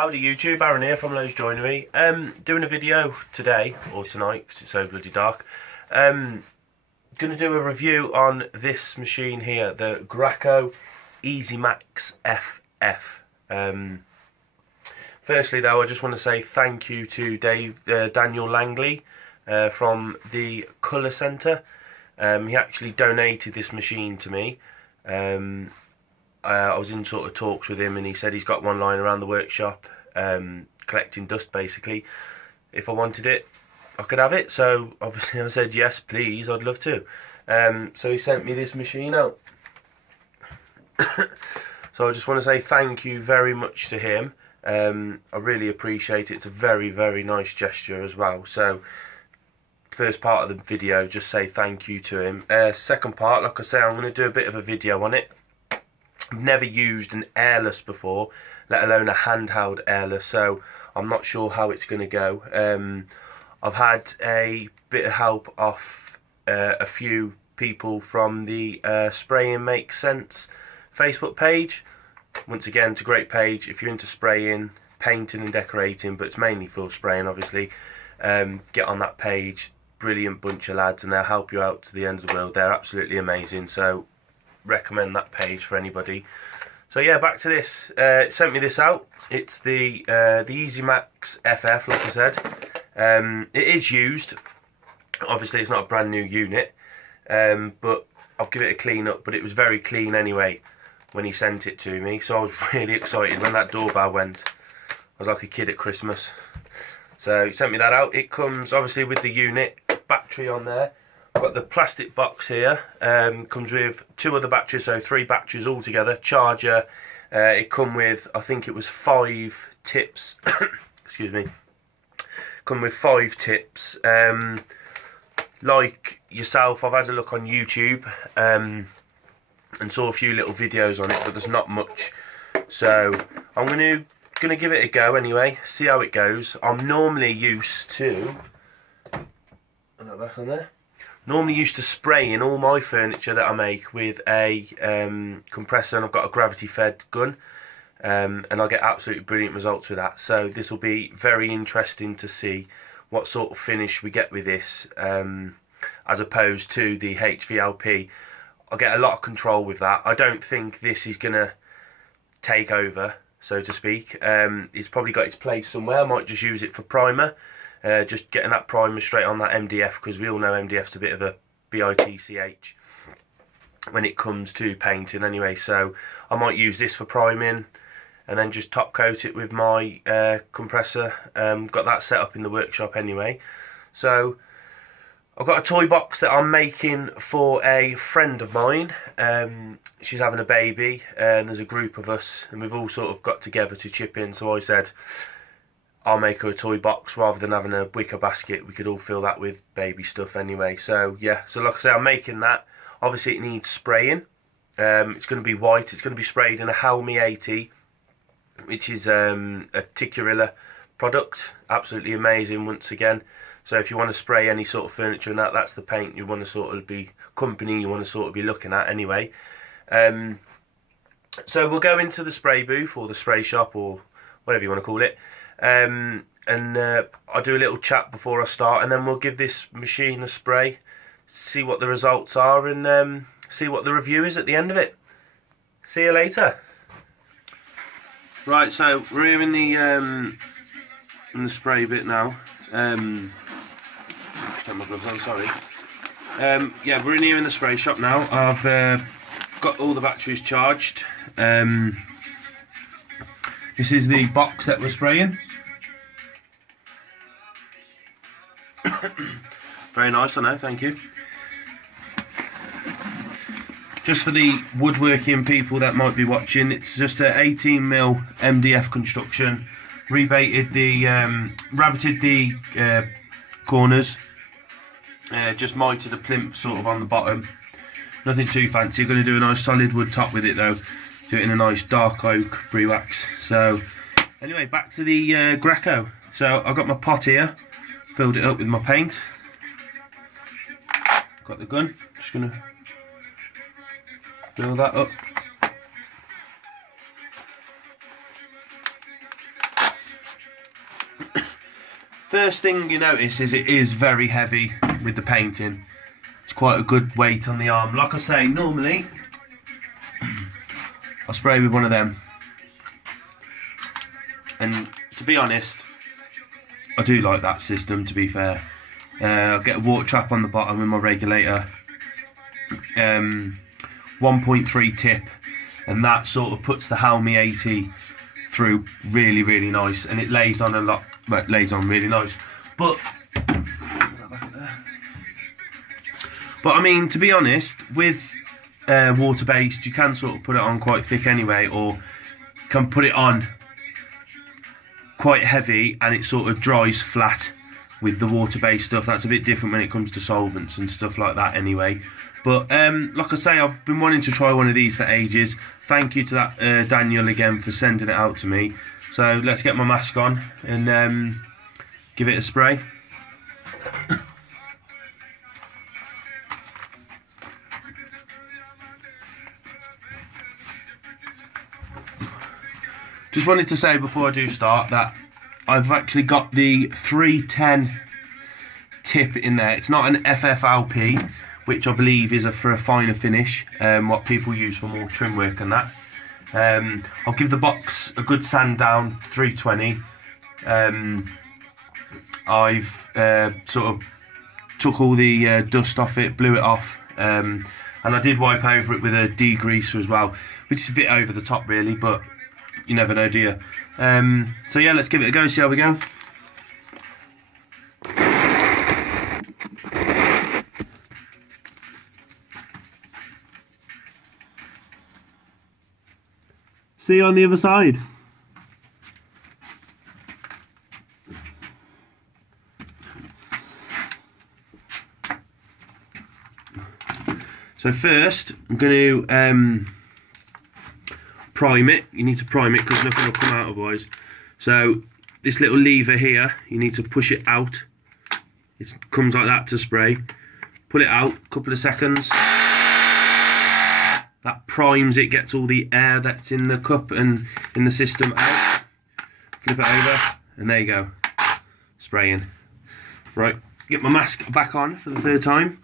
Howdy YouTube, Aaron here from Lowe's Joinery. Doing a video today, or tonight, because it's so bloody dark. Going to do a review on this machine here, the Graco EasyMax FF. Firstly though, I just want to say thank you to Daniel Langley from the Colour Centre. He actually donated this machine to me. I was in sort of talks with him and he said he's got one lying around the workshop collecting dust basically. If I wanted it, I could have it, so obviously I said yes please, I'd love to. So he sent me this machine out. So I just want to say thank you very much to him. I really appreciate it. It's a very, very nice gesture as well. So first part of the video, just say thank you to him. Second part, like I say, I'm going to do a bit of a video on it. I've never used an airless before, let alone a handheld airless, so I'm not sure how it's going to go. I've had a bit of help off a few people from the Spraying Makes Sense Facebook page. Once again, it's a great page if you're into spraying, painting and decorating, but it's mainly for spraying obviously. Get on that page, brilliant bunch of lads, and they'll help you out to the end of the world. They're absolutely amazing, so recommend that page for anybody. So yeah, back to this. It sent me this out. It's the EasyMax FF, like I said. It is used. Obviously it's not a brand new unit, but I'll give it a clean up, but it was very clean anyway when he sent it to me, so I was really excited when that doorbell went. I was like a kid at Christmas. So he sent me that out. It comes obviously with the unit, battery on there. I've got the plastic box here. Comes with 2 other batteries, so 3 batteries altogether. Charger. It come with, I think it was 5 tips. Excuse me. Come with 5 tips. Like yourself, I've had a look on YouTube and saw a few little videos on it, but there's not much. So I'm gonna give it a go anyway. See how it goes. I'm normally used to. Put that back on there. Normally used to spraying all my furniture that I make with a compressor, and I've got a gravity fed gun, and I get absolutely brilliant results with that. So this will be very interesting to see what sort of finish we get with this, as opposed to the HVLP. I get a lot of control with that. I don't think this is gonna take over, so to speak. It's probably got its place somewhere. I might just use it for primer. Just getting that primer straight on that MDF, because we all know MDF's a bit of a BITCH when it comes to painting anyway. So I might use this for priming and then just top coat it with my compressor. Got that set up in the workshop anyway. So I've got a toy box that I'm making for a friend of mine. She's having a baby and there's a group of us and we've all sort of got together to chip in. So I said I'll make her a toy box rather than having a wicker basket. We could all fill that with baby stuff anyway. So yeah, so like I say, I'm making that. Obviously it needs spraying. It's going to be white. It's going to be sprayed in a Helmi 80, which is a Ticurilla product. Absolutely amazing once again. So if you want to spray any sort of furniture and that's the paint you want to sort of be, company you want to sort of be looking at anyway. So we'll go into the spray booth or the spray shop or whatever you want to call it. And I'll do a little chat before I start, and then we'll give this machine a spray, see what the results are, and see what the review is at the end of it. See you later. Right, so we're here in the spray bit now. Put my gloves on, sorry. Yeah, we're in here in the spray shop now. I've got all the batteries charged. This is the box that we're spraying. Very nice, I know, thank you. Just for the woodworking people that might be watching, it's just a 18mm MDF construction. Rebaited the, rabbited the corners. Just mited a plinth sort of on the bottom. Nothing too fancy. Going to do a nice solid wood top with it though. Do it in a nice dark oak wax. So anyway, back to the Graco. So I've got my pot here, filled it up with my paint. Got the gun, just going to fill that up. First thing you notice is it is very heavy with the painting. It's quite a good weight on the arm. Like I say, normally I'll spray with one of them. And to be honest, I do like that system, to be fair. I'll get a water trap on the bottom with my regulator. 1.3 tip, and that sort of puts the Helmy 80 through really, really nice, and it lays on a lot. Well, it lays on really nice, but I mean, to be honest, with water-based, you can sort of put it on quite thick anyway, or can put it on quite heavy, and it sort of dries flat. With the water-based stuff, that's a bit different when it comes to solvents and stuff like that anyway. But like I say, I've been wanting to try one of these for ages. Thank you to that Daniel again for sending it out to me. So let's get my mask on and give it a spray. Just wanted to say before I do start that I've actually got the 310 tip in there. It's not an FFLP, which I believe is for a finer finish, what people use for more trim work and that. I'll give the box a good sand down, 320. I've sort of took all the dust off it, blew it off, and I did wipe over it with a degreaser as well, which is a bit over the top really, but you never know, do you? So yeah, let's give it a go, see how we go. See you on the other side. So first, I'm going to prime it. You need to prime it because nothing will come out otherwise. So this little lever here, you need to push it out. It comes like that to spray. Pull it out, a couple of seconds. That primes it, gets all the air that's in the cup and in the system out. Flip it over, and there you go. Spraying. Right, get my mask back on for the third time.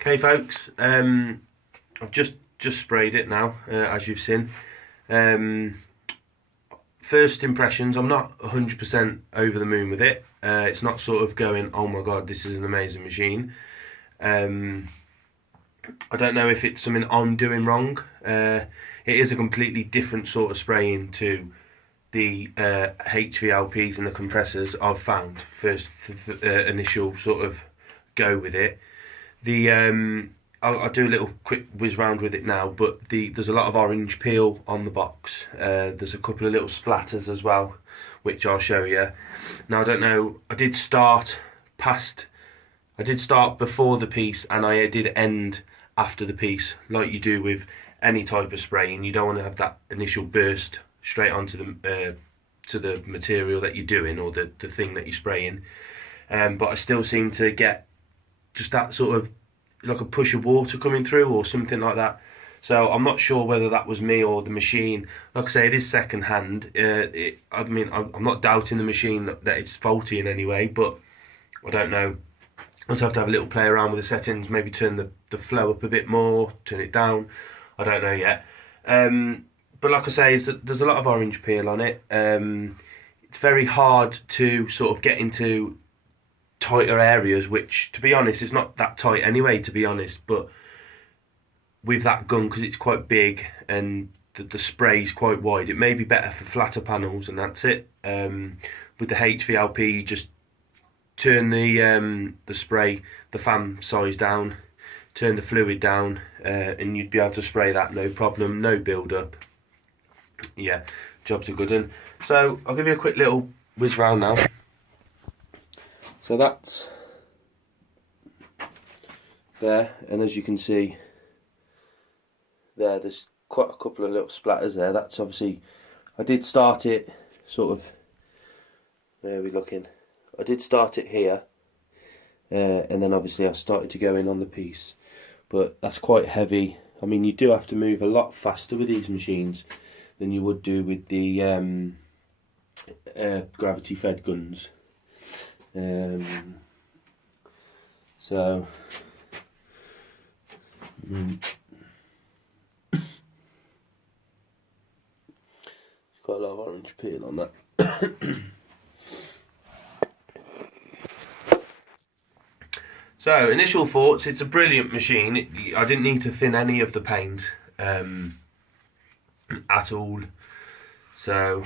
Okay folks, I've just sprayed it now, as you've seen. First impressions, I'm not 100% over the moon with it. It's not sort of going, oh my god, this is an amazing machine. I don't know if it's something I'm doing wrong. It is a completely different sort of spraying to the HVLPs and the compressors I've found. First initial sort of go with it. I'll do a little quick whiz round with it now, but there's a lot of orange peel on the box. There's a couple of little splatters as well, which I'll show you. Now I don't know, I did start before the piece and I did end after the piece, like you do with any type of spraying. You don't want to have that initial burst straight onto the material that you're doing, or the thing that you're spraying. But I still seem to get just that sort of like a push of water coming through or something like that. So I'm not sure whether that was me or the machine. Like I say, it is second hand. I mean, I'm not doubting the machine that it's faulty in any way, but I don't know. I just have to have a little play around with the settings, maybe turn the flow up a bit more, turn it down. I don't know yet. But like I say, there's a lot of orange peel on it. It's very hard to sort of get into tighter areas, which to be honest is not that tight anyway, to be honest. But with that gun, because it's quite big and the spray's quite wide, it may be better for flatter panels, and that's it. With the HVLP, you just turn the spray, the fan size down, turn the fluid down, and you'd be able to spray that no problem, no build up. Yeah, job's a good one. So I'll give you a quick little whiz round now. So that's there, and as you can see there's quite a couple of little splatters there. That's obviously, I did start it sort of, where are we looking? I did start it here, and then obviously I started to go in on the piece, but that's quite heavy. I mean, you do have to move a lot faster with these machines than you would do with the gravity fed guns. So quite a lot of orange peel on that. So initial thoughts, it's a brilliant machine. I didn't need to thin any of the paint at all, so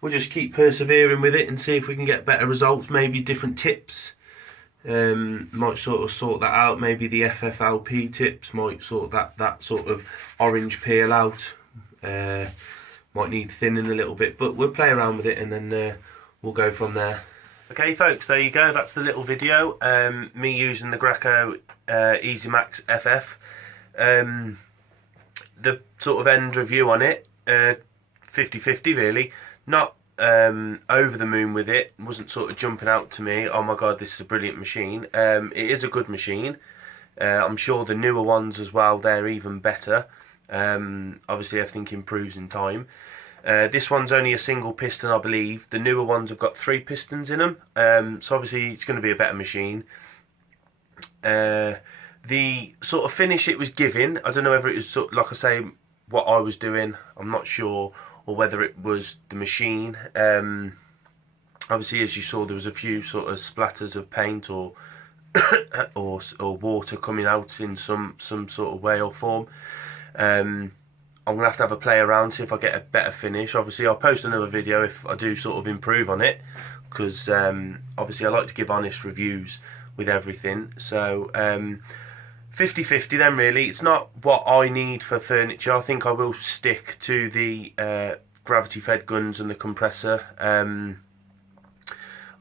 we'll just keep persevering with it and see if we can get better results. Maybe different tips might sort that out. Maybe the FFLP tips might sort that sort of orange peel out. Might need thinning a little bit, but we'll play around with it and then we'll go from there. Okay folks, there you go. That's the little video. Me using the Graco Easy Max FF. The sort of end review on it, 50-50 really. Not over the moon with it. Wasn't sort of jumping out to me, oh my god, this is a brilliant machine. It is a good machine. I'm sure the newer ones as well, they're even better. Obviously everything improves in time. This one's only a single piston, I believe. The newer ones have got 3 pistons in them. So obviously it's going to be a better machine. The sort of finish it was giving, I don't know whether it was sort of, like I say, what I was doing, I'm not sure, or whether it was the machine. Obviously, as you saw, there was a few sort of splatters of paint or or water coming out in some sort of way or form. I'm gonna have to have a play around, see if I get a better finish. Obviously I'll post another video if I do sort of improve on it, because obviously I like to give honest reviews with everything. So 50-50 then really. It's not what I need for furniture. I think I will stick to the gravity fed guns and the compressor.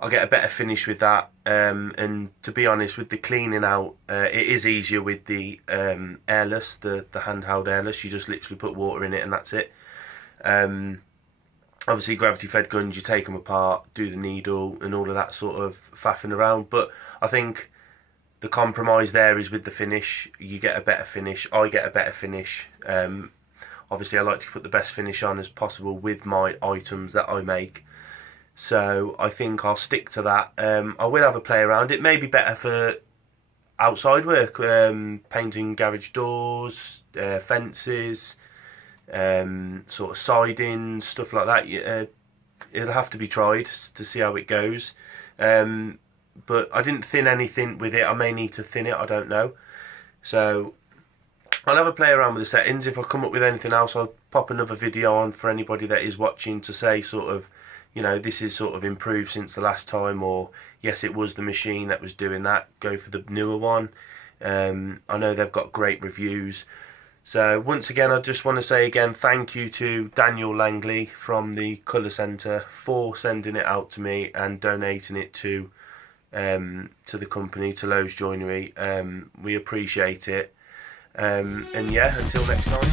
I'll get a better finish with that, and to be honest, with the cleaning out, it is easier with the airless, the handheld airless. You just literally put water in it and that's it. Obviously gravity fed guns, you take them apart, do the needle and all of that sort of faffing around, but I think the compromise there is with the finish. You get a better finish, I get a better finish. Obviously I like to put the best finish on as possible with my items that I make. So I think I'll stick to that. I will have a play around. It may be better for outside work, painting garage doors, fences, sort of siding, stuff like that. It'll have to be tried to see how it goes. But I didn't thin anything with it. I may need to thin it, I don't know. So I'll have a play around with the settings. If I come up with anything else, I'll pop another video on for anybody that is watching to say sort of, you know, this is sort of improved since the last time, or yes, it was the machine that was doing that, go for the newer one. I know they've got great reviews. So once again, I just want to say again, thank you to Daniel Langley from the Colour Centre for sending it out to me and donating it to the company, to Lowe's Joinery. We appreciate it. And yeah, until next time.